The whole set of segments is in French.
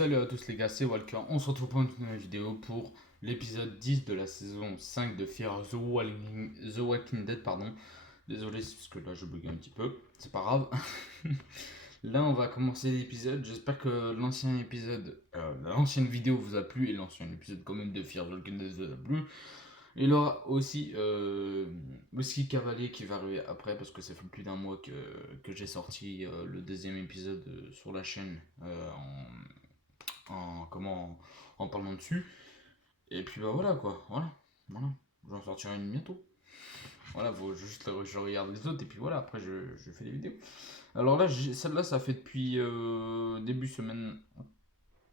Salut à tous les gars, c'est Walker. On se retrouve pour une nouvelle vidéo pour l'épisode 10 de la saison 5 de Fear the Walking Dead, pardon. Désolé parce que là je bug un petit peu, c'est pas grave. Là on va commencer l'épisode, j'espère que l'ancien épisode, l'ancienne vidéo vous a plu et l'ancien épisode quand même de Fear the Walking Dead vous a plu. Il y aura aussi Whisky Cavalier qui va arriver après parce que ça fait plus d'un mois que j'ai sorti le deuxième épisode sur la chaîne en parlant dessus. Et puis bah voilà quoi, voilà. J'en sortirai une bientôt. Voilà, faut juste je regarde les autres et puis voilà, après je fais des vidéos. Alors là, celle-là, ça fait depuis début semaine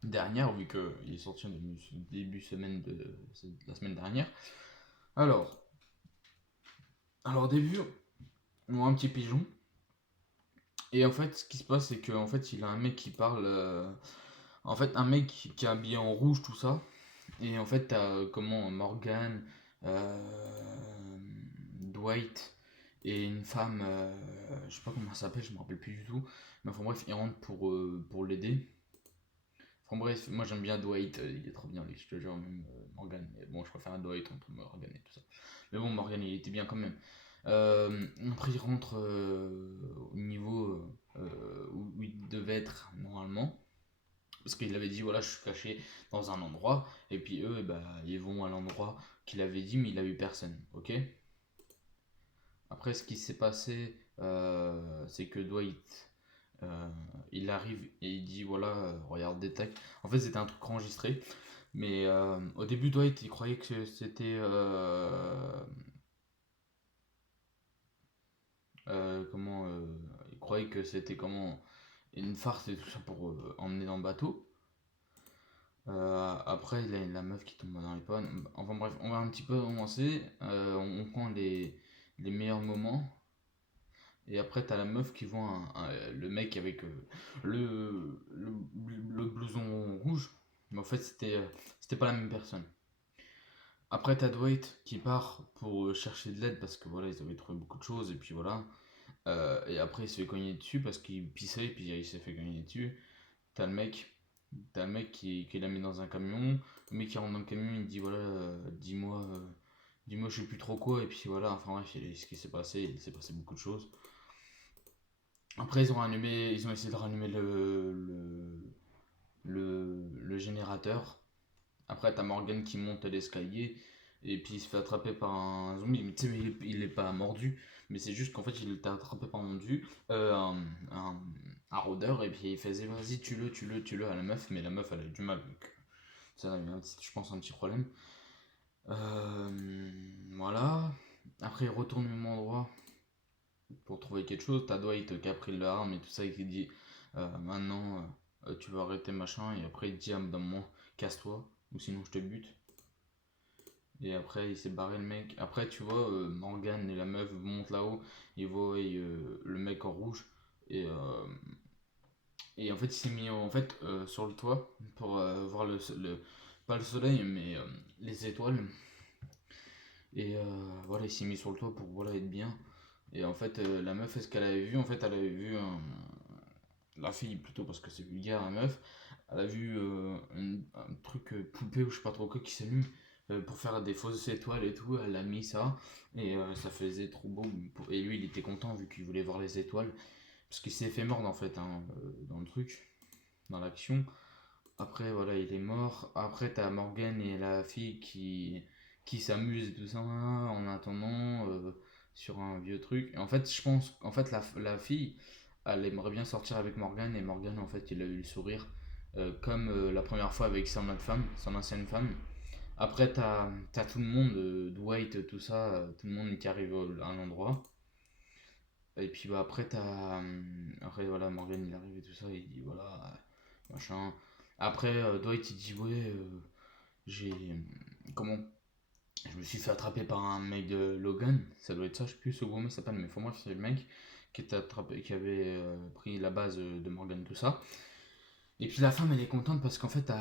dernière, vu qu'il est sorti en début semaine de la semaine dernière. Alors, au début, on voit un petit pigeon. Et en fait, ce qui se passe, c'est qu'en fait, il a un mec qui parle. En fait, un mec qui est habillé en rouge, tout ça. Et en fait, t'as comment Morgan, Dwight et une femme, je sais pas comment elle s'appelle, je me rappelle plus du tout. Mais enfin bref, ils rentrent pour l'aider. Enfin bref, moi j'aime bien Dwight, il est trop bien lui, je te jure, même Morgan. Mais bon, je préfère un Dwight entre Morgan et tout ça. Mais bon, Morgan il était bien quand même. Après, il rentre au niveau où il devait être normalement. Parce qu'il avait dit, voilà, je suis caché dans un endroit. Et puis eux, bah, ils vont à l'endroit qu'il avait dit, mais il a eu personne. Ok. Après, ce qui s'est passé, c'est que Dwight, euh, il arrive et il dit, voilà, regarde, détail. En fait, c'était un truc enregistré. Mais au début, Dwight, il croyait que c'était. Comment. Il croyait que c'était comment. Une farce et tout ça pour emmener dans le bateau. Après, il a la meuf qui tombe dans les pommes. Enfin bref, on va un petit peu commencer. On prend les meilleurs moments. Et après, t'as la meuf qui voit le mec avec le blouson rouge. Mais en fait, c'était pas la même personne. Après, t'as Dwight qui part pour chercher de l'aide parce que voilà, ils avaient trouvé beaucoup de choses. Et puis voilà. Et après, il se fait cogner dessus parce qu'il pissait. Et puis il s'est fait cogner dessus. T'as le mec, t'as le mec qui l'a mis dans un camion. Le mec qui rentre dans le camion, il dit voilà, dis-moi, je sais plus trop quoi. Et puis voilà, enfin bref, ce qui s'est passé, il s'est passé beaucoup de choses. Après, ils ont essayé de rallumer le générateur. Après, t'as Morgan qui monte l'escalier. Et puis il se fait attraper par un zombie. Mais tu sais, il est pas mordu. Mais c'est juste qu'en fait, il était attrapé par un, un rôdeur. Et puis il faisait vas-y, tue-le à la meuf. Mais la meuf, elle a eu du mal. Donc ça a eu, je pense, un petit problème. Voilà. Après, il retourne au même endroit pour trouver quelque chose. T'as Dwight qui a pris l'arme et tout ça et qui dit maintenant tu vas arrêter machin. Et après, il dit à un moment casse-toi ou sinon je te bute. Et après, il s'est barré le mec. Après, tu vois, Morgan et la meuf montent là-haut. Ils voient le mec en rouge. Et, euh, et en fait, il s'est mis en fait, sur le toit pour voir pas le soleil, mais les étoiles. Et voilà, il s'est mis sur le toit pour voilà, être bien. Et en fait, la meuf, est-ce qu'elle avait vu? En fait, elle avait vu la fille plutôt, parce que c'est vulgaire, la meuf. Elle a vu un truc poupée ou je sais pas trop quoi qui s'allume pour faire des fausses étoiles et tout. Elle a mis ça et ça faisait trop beau. Et lui, il était content vu qu'il voulait voir les étoiles. Parce qu'il s'est fait mordre en fait hein, dans le truc, dans l'action. Après, voilà, il est mort. Après, t'as Morgan et la fille qui s'amusent et tout ça en attendant sur un vieux truc. Et en fait, je pense en fait la fille, elle aimerait bien sortir avec Morgan et Morgan, en fait, il a eu le sourire. Comme la première fois avec son autre femme, son ancienne femme. Après, t'as tout le monde, Dwight, tout ça, tout le monde qui arrive à un endroit. Et puis bah, après, après, voilà, Morgan il arrive et tout ça, il dit voilà, machin. Après, Dwight il dit ouais, j'ai. Comment? Je me suis fait attraper par un mec de Logan, ça doit être ça, je sais plus ce gros mec s'appelle, mais faut moi c'est le mec qui était attrapé, qui avait pris la base de Morgan, tout ça. Et puis la femme elle est contente parce qu'en fait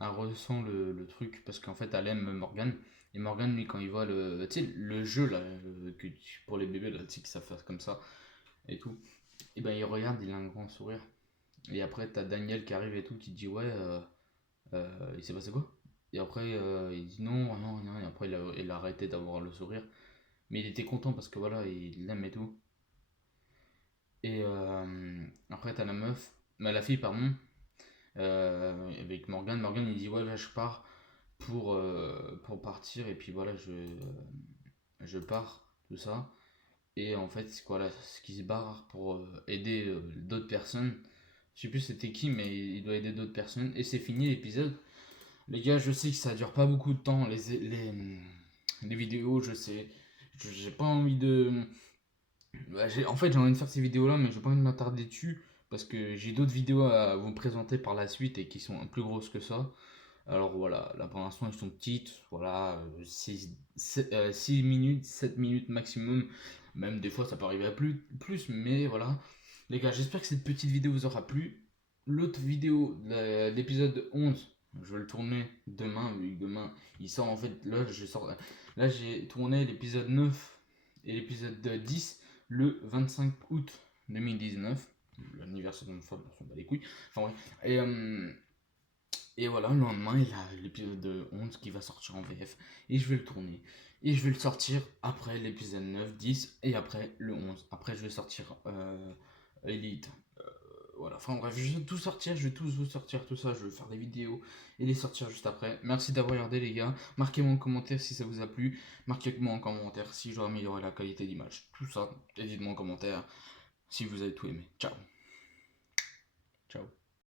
elle ressent le truc, parce qu'en fait elle aime Morgan. Et Morgan lui quand il voit tu sais, le jeu là, pour les bébés là, tu sais, que ça fasse comme ça et tout. Et ben il regarde, il a un grand sourire. Et après, t'as Daniel qui arrive et tout, qui dit ouais, il s'est passé quoi? Et après, il dit non, rien, rien. Et après, il a arrêté d'avoir le sourire. Mais il était content parce que voilà, il l'aime et tout. Et après, t'as la meuf, bah, la fille, pardon, avec Morgan. Morgan, il dit ouais, là, je pars pour partir. Et puis voilà, je pars, tout ça. Et en fait, c'est quoi là, ce qui se barre pour aider d'autres personnes. Je sais plus c'était qui, mais il doit aider d'autres personnes. Et c'est fini l'épisode. Les gars, je sais que ça dure pas beaucoup de temps, les vidéos, je sais. J'ai pas envie de. Bah, en fait, j'ai envie de faire ces vidéos-là, mais j'ai pas envie de m'attarder dessus. Parce que j'ai d'autres vidéos à vous présenter par la suite et qui sont plus grosses que ça. Alors voilà, là pour l'instant, elles sont petites. Voilà, 6 minutes, 7 minutes maximum. Même des fois, ça peut arriver à plus, mais voilà. Les gars, j'espère que cette petite vidéo vous aura plu. L'autre vidéo, l'épisode 11, je vais le tourner demain, vu que demain il sort en fait. Là j'ai tourné l'épisode 9 et l'épisode 10 le 25 août 2019. L'anniversaire de mon frère, on s'en bat les couilles. Enfin bref. Et voilà, le lendemain, il a l'épisode 11 qui va sortir en VF. Et je vais le tourner. Et je vais le sortir après l'épisode 9, 10 et après le 11. Après, je vais sortir Elite. Voilà, enfin bref, je vais tout sortir, je vais tous vous sortir tout ça, je vais faire des vidéos et les sortir juste après. Merci d'avoir regardé les gars, marquez-moi en commentaire si ça vous a plu, marquez-moi en commentaire si je dois améliorer la qualité d'image, tout ça, et dites-moi en commentaire si vous avez tout aimé. Ciao.